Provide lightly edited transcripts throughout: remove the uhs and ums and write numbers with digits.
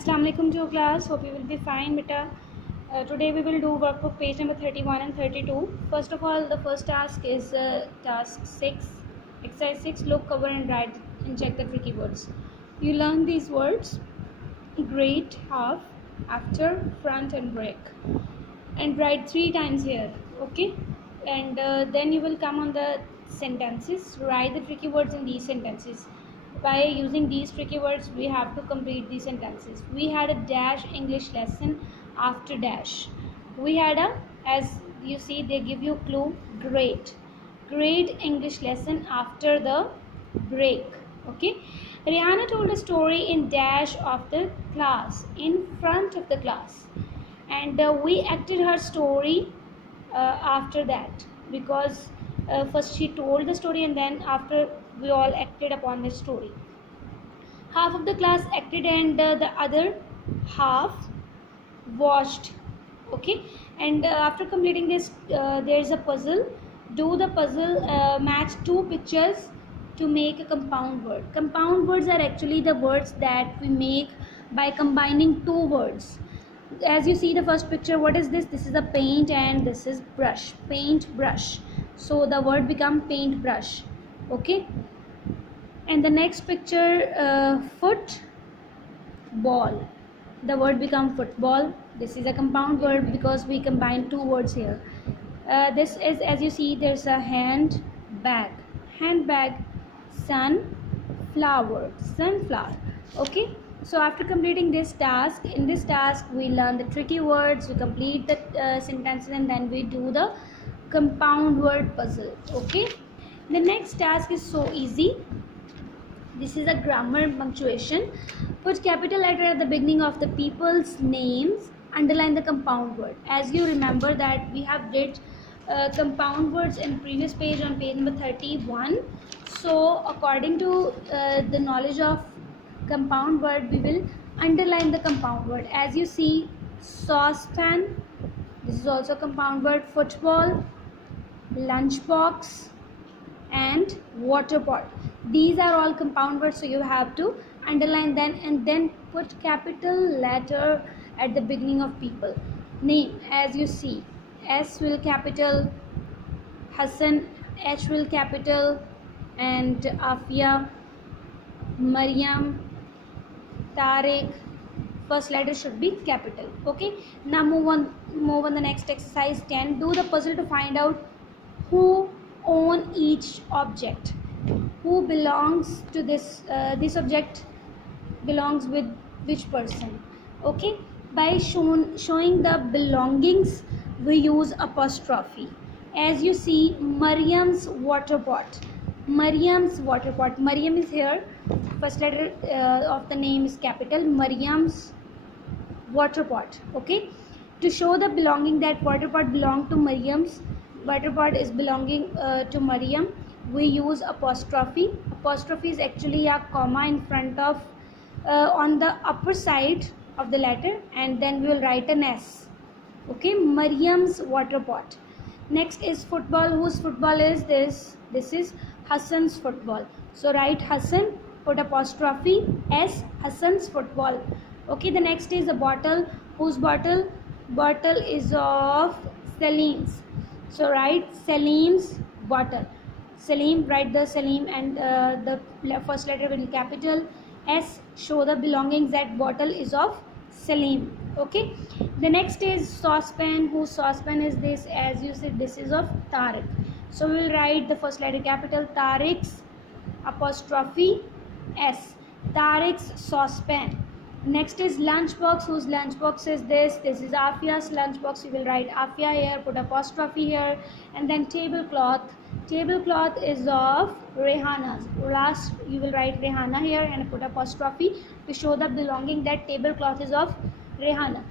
Assalamu alaikum to class. Hope you will be fine, beta. Today we will do workbook page number 31 and 32. First of all, the first task is task 6. Exercise 6. Look, cover and write and check the tricky words. You learn these words: great, half, after, front and break. And write 3 times here. Okay? And then you will come on the sentences. Write the tricky words in these sentences. By using these tricky words, we have to complete these sentences. We had a dash English lesson after dash. We had a, as you see, they give you clue, great English lesson after the break. Okay, Rihanna told a story in dash of the class, in front of the class, and we acted her story after that, because first she told the story and then after we all acted upon the story. Half of the class acted and the other half watched. Okay, and after completing this, there is a puzzle. Do the puzzle, match 2 pictures to make a compound word. Compound words are actually the words that we make by combining 2 words. As you see the first picture, what is this? This is a paint and this is brush. Paint, brush. So the word become paint brush. Okay, and the next picture, football. The word become football. This is a compound word because we combine 2 words here. This is, as you see, there's a handbag. Handbag, sunflower. Sunflower. Okay, so after completing this task, in this task we learn the tricky words, we complete the sentences, and then we do the compound word puzzle. Okay, the next task is so easy. This is a grammar punctuation. Put capital letter at the beginning of the people's names. Underline the compound word. As you remember that we have did compound words in previous page, on page number 31. So according to the knowledge of compound word, we will underline the compound word. As you see, saucepan. This is also compound word. Football, lunchbox, and water pot. These are all compound words, so you have to underline them and then put capital letter at the beginning of people name. As you see, S will capital, Hassan, H will capital, and Afia, Maryam, Tariq, first letter should be capital. Okay, now move on the next exercise 10. Do the puzzle to find out who own each object. Who belongs to this this object belongs with which person. Okay, by showing the belongings, we use apostrophe. As you see, Maryam's water pot. Maryam's water pot. Maryam is here. First letter of the name is capital. Maryam's water pot. Okay, to show the belonging that water pot belong to Maryam's, water pot is belonging to Maryam, we use apostrophe. Apostrophe is actually a comma in front of on the upper side of the letter, and then we will write an S. Okay, Maryam's water pot. Next is football. Whose football is this? This is Hassan's football. So write Hassan, put apostrophe S, Hassan's football. Okay, the next is a bottle. Whose bottle? Bottle is of Salim's. So write Salim's bottle. Salim, write the Salim and the first letter will be capital. S, show the belongings that bottle is of Salim. Okay, the next is saucepan. Whose saucepan is this? As you said, this is of Tariq. So we will write the first letter capital, Tariq's apostrophe S, Tariq's saucepan. Next is lunchbox. Whose lunchbox is this? This is Afia's lunchbox. You will write Afia here, put apostrophe here, and then tablecloth. Tablecloth is of Rehana's. Last you will write Rehana here and put apostrophe to show the belonging that tablecloth is of Rehana.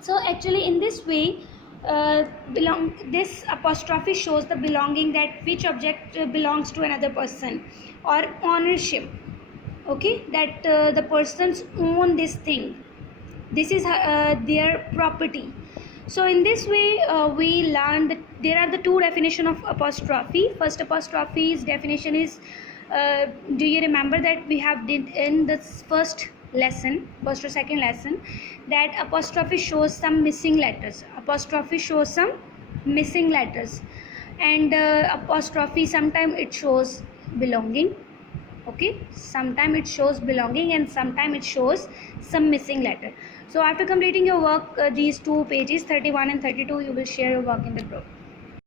So actually in this way, this apostrophe shows the belonging, that which object belongs to another person, or ownership. Okay, that the persons own this thing. This is their property. So in this way we learned that there are the 2 definition of apostrophe. First apostrophe's definition is, do you remember that we have did in the first lesson, first or second lesson, that apostrophe shows some missing letters. Apostrophe shows some missing letters, and apostrophe sometimes it shows belonging. Okay, sometimes it shows belonging and sometimes it shows some missing letter. So after completing your work, these two pages 31 and 32, you will share your work in the group.